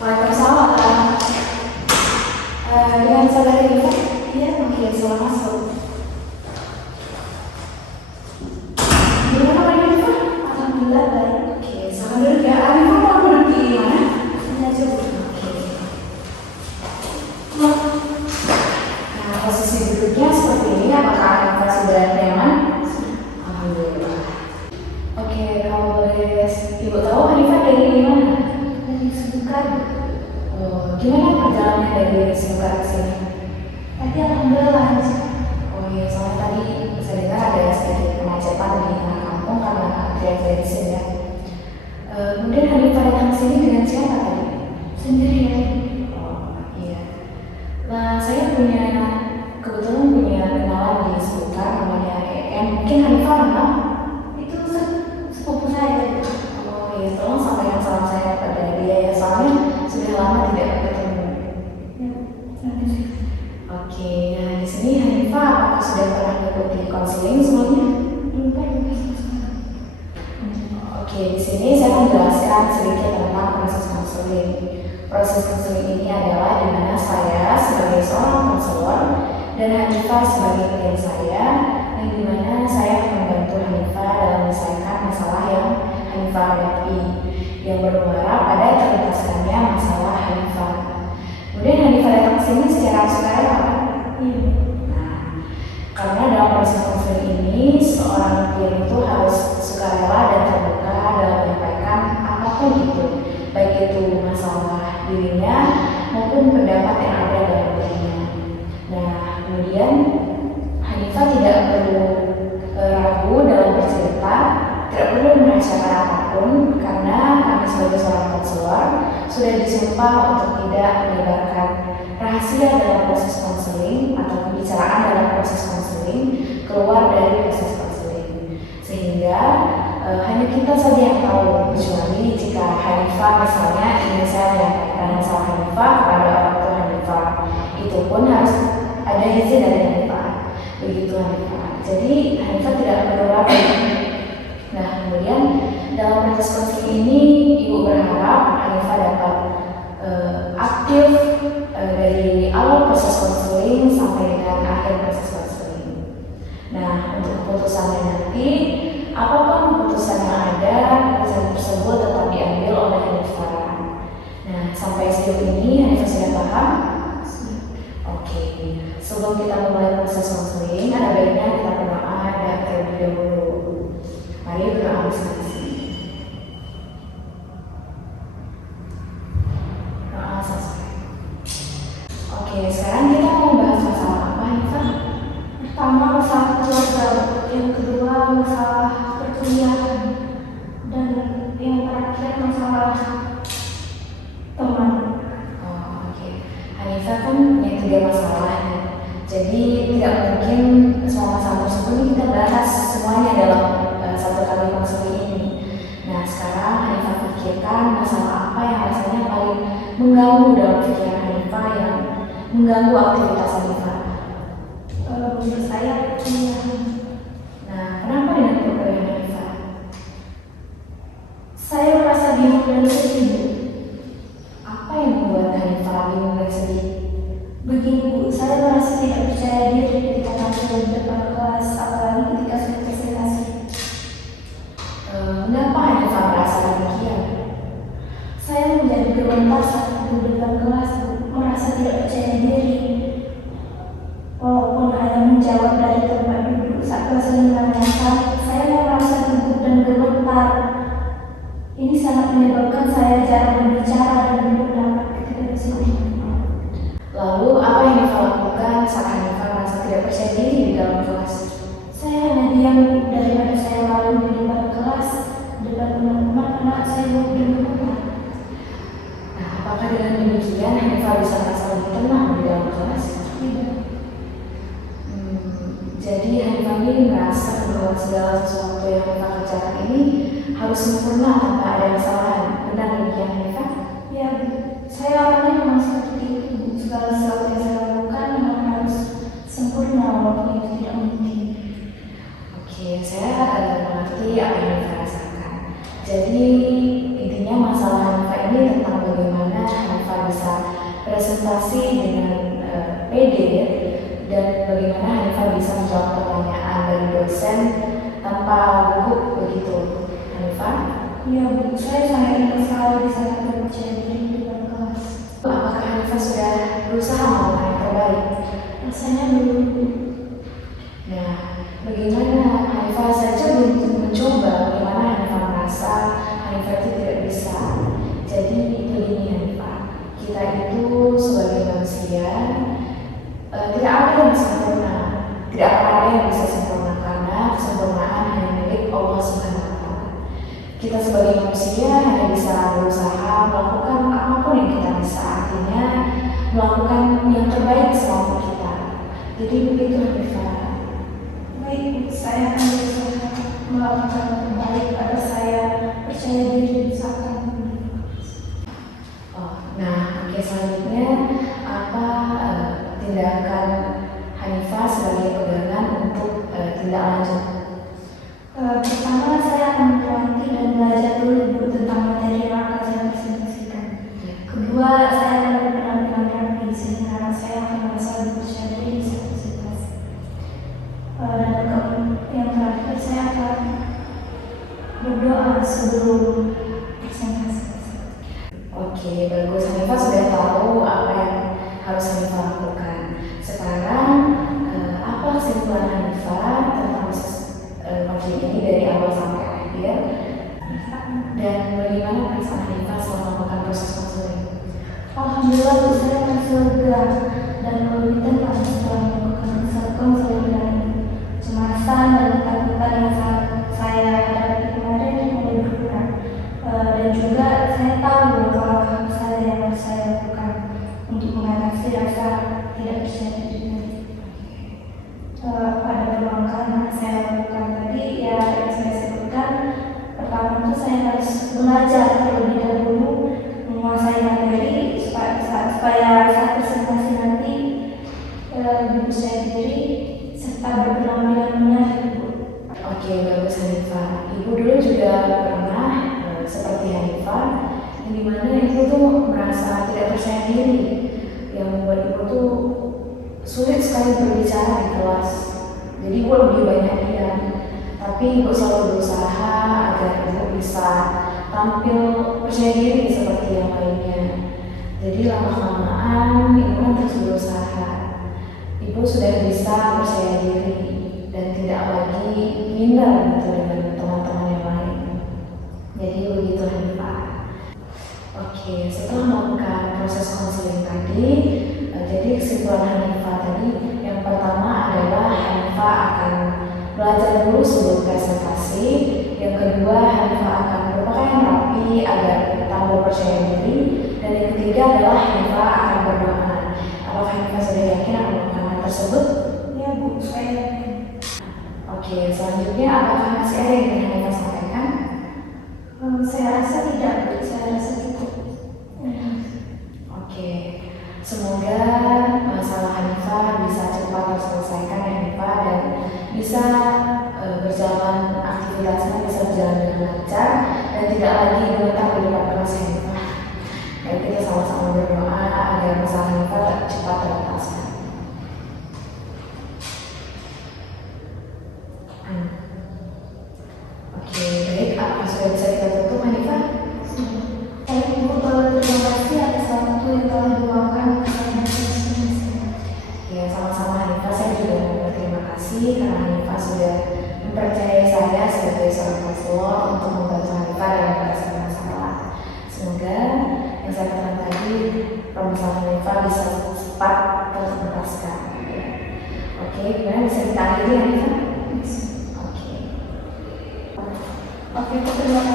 Waalaikumsalam. Dengan saudari Rifat, dia makin salah masuk. Gimana Pak Rifat? Alhamdulillah baik. Oke, salam dulu ya. Rifat mau duduk di mana? Ini aja Bu. Oke. Nah, posisi duduknya seperti ini. Apakah Rifat sudah nyaman? Alhamdulillah. Oke, kalau boleh Ibu tahu Rifat dari mana? Dari Sebukan. Oh, gimana perjalanannya dari Sebukan ke sini? Tadi alhamdulillah lancar. Oh iya, soalnya tadi saya dengar ada sedikit kemacetan di tengah kampung karena antrian dari sini ya. Kemudian Hanifah datang sini dengan siapa tadi? Sendirian. Oh iya. Nah, saya kebetulan punya kenalan di Sebukan namanya EM. Mungkin Hanifah kenal? Itu sepupu saya. Oh iya, tolong sampaikan salam saya kepada dia ya, soalnya sudah lama tidak ketemu. Ya, terima kasih. Oke, nah di sini Hanifah apakah sudah pernah mengikuti konseling sebelumnya? Belum pernah. Oke, di sini saya akan menjelaskan sedikit tentang proses konseling. Proses konseling ini adalah di mana saya sebagai seorang konselor dan Hanifah sebagai klien saya, yang di mana saya akan membantu Hanifah dalam menyelesaikan masalah yang Hanifah hadapi, yang bermuara pada terlintaskannya masalah Hanifah. Kemudian Hanifah datang ke sini secara sukarela. Iya. Nah, karena dalam proses konseling ini seorang klien itu harus sukarela dan terbuka dalam menyampaikan apapun itu, baik itu masalah dirinya maupun pendapat yang ada dalam dirinya. Nah, kemudian Hanifah tidak perlu ragu dalam bercerita, tidak perlu merahasiakan apapun karena kami sebagai seorang konselor sudah disumpah untuk tidak menyebarkan rahasia dalam proses konseling atau pembicaraan dalam proses konseling keluar dari proses konseling, sehingga hanya kita saja yang tahu, kecuali jika Hanifah misalnya ingin saya menyampaikan masalah Hanifah kepada orang tua Hanifah, itu pun harus ada izin dari Hanifah. Begitu Hanifah. Jadi Hanifah tidak perlu ragu. Nah, kemudian dalam proses konseling ini Ibu berharap Hanifah dapat aktif dari awal proses konseling sampai dengan akhir proses konseling. Nah, untuk keputusannya nanti, apapun keputusan yang ada, keputusan tersebut tetap diambil oleh Hanifah. Nah, sampai sejauh ini Hanifah sudah paham? Oke. Sebelum kita memulai proses konseling, ada baiknya kita berdoa dan terlebih dahulu. Mari berdoa masing-masing. Doa selesai. Oke, sekarang kita mau bahas masalah apa, Hanifah? Pertama masalah keluarga, yang kedua masalah perkuliahan, dan yang terakhir masalah teman. Oh, oke. Hanifah kan punya 3 masalah nih. Jadi tidak mungkin semua masalah tersebut kita bahas semuanya dalam satu kali konseling ini. Nah, sekarang Hanifah pikirkan masalah apa yang rasanya paling mengganggu dalam pikiran Hanifah, yang mengganggu aktivitas Hanifah. Menurut saya perkuliahan. Nah, kenapa dengan perkuliahan Hanifah? Saya merasa bingung dan sedih. Apa yang membuat Hanifah bingung dan sedih? Begini Bu, saya merasa tidak percaya diri ketika tampil di depan kelas, apalagi ketika sudah presentasi. Mengapa Hanifah merasa demikian? Saya menjadi gemetar saat di depan kelas, merasa tidak percaya diri. Walaupun hanya menjawab dari tempat duduk saat kelas menanyakan, saya merasa gugup dan gemetar. Ini sangat menyebabkan saya jarang berbicara dan berpendapat ketika di sini. Lalu apa yang Hanifah lakukan saat Hanifah merasa tidak percaya diri di dalam kelas? Saya hanya diam daripada saya lalu di depan kelas, depan teman-teman, karena saya mau gemetar. Nah, apakah dengan demikian Hanifah bisa merasa lebih tenang di dalam kelas? Tidak. Jadi Hanifah ini merasa bahwa segala sesuatu yang Hanifah kerjakan ini harus sempurna tanpa ada kesalahan. Benar demikian Hanifah? Ya, saya orangnya memang seperti itu. Segala sesuatu yang saya lakukan memang harus sempurna walaupun itu tidak mungkin. Oke, saya mengerti apa yang Hanifah rasakan. Jadi intinya masalah Hanifah ini tentang bagaimana berpresentasi dengan pede ya, dan bagaimana Hanifah bisa menjawab pertanyaan dari dosen tanpa gugup begitu. Hanifah? Ya Bu, saya sangat ingin sekali bisa percaya diri di dalam kelas. Apakah Hanifah sudah berusaha melakukan yang terbaik? Rasanya belum. Nah, bagaimana Hanifah saja belum mencoba, bagaimana Hanifah merasa Hanifah itu tidak bisa. Jadi begini Hanifah, kita itu sebagai manusia tidak ada yang sempurna, tidak akan ada yang bisa sempurna karena kesempurnaan hanya milik Allah Subhanahu wa Ta'ala. Kita sebagai manusia hanya bisa berusaha melakukan apapun yang kita bisa, artinya melakukan yang terbaik semampu kita. Jadi begitu Hanifah. Baik, saya akan berusaha melakukan yang terbaik agar saya percaya diri bisa akan. Nah, oke, selanjutnya apa tindakan Hanifah sebagai pegangan untuk tindak lanjut? Pertama, saya akan meneliti dan belajar dulu tentang materi yang akan saya presentasikan. Kedua, saya akan berpenampilan rapi sehingga saya akan merasa lebih percaya diri di saat presentasi. Dan yang terakhir, saya akan berdoa sebelum presentasi. Oke, bagus. Hanifah sudah tahu apa yang harus Hanifah lakukan. Sekarang, apa kesimpulan Hanifah tentang proses coaching ini dari awal sampai akhir? Dan bagaimana perasaan Hanifah selama melakukan proses konseling? Alhamdulillah, saya merasa lega dan lebih tenang setelah melakukan proses konseling, dan kecemasan dan ketakutan yang saya hadapi kemarin mulai berkurang. Dan juga saya tahu bahwa hal yang harus saya lakukan untuk mengatasi rasa tidak percaya diri. Pada langkah yang saya lakukan tadi ya yang saya sebutkan, pertama itu saya harus belajar terlebih dahulu menguasai materi supaya saat presentasi nanti lebih percaya diri serta berpenampilan menarik. Oke, bagus Hanifah. Ibu dulu juga pernah seperti Hanifah, yang dimana ibu tuh merasa tidak percaya diri, yang membuat ibu tuh sulit sekali berbicara di kelas. Jadi ibu lebih banyak diam, tapi ibu selalu berusaha agar ibu bisa tampil percaya diri seperti yang lainnya. Jadi lama-lamaan ibu kan terus berusaha. Ibu sudah bisa percaya diri dan tidak lagi minder gitu dengan teman-teman yang lain. Jadi begitu Hanifah. Oke, setelah melakukan proses konseling tadi, jadi kesimpulan Hanifah tadi yang pertama adalah Hanifah akan belajar dulu sebelum presentasi. Yang kedua, Hanifah akan berpakaian rapi agar tambah percaya diri. Dan yang ketiga adalah Hanifah akan berdoa. Apakah Hanifah sudah yakin akan melakukan hal tersebut? Ya Bu, saya yakin. Oke, selanjutnya apakah masih ada yang ingin Hanifah sampaikan? Saya rasa tidak, Bu. Saya rasa cukup. Oke, semoga masalah Hanifah bisa cepat terselesaikan ya Hanifah, dan bisa berjalan aktivitasnya bisa berjalan dengan lancar dan tidak lagi gemetar di depan kelas Hanifah. Dan kita sama-sama berdoa agar masalah Hanifah cepat terlepaskan. Oke, baik. Apa sudah bisa kita tutup Hanifah? Baik Bu, terima kasih atas waktu yang telah diluangkan kepada saya. Ya, sama-sama Hanifah. Saya juga berterima kasih karena Hanifah sudah mempercayai saya sebagai seorang konselor untuk membantu Hanifah dalam mengatasi masalah. Semoga yang saya katakan tadi, permasalahan Hanifah bisa cepat terlepaskan. Oke, gimana bisa kita akhiri Hanifah? Oke. Oke, terima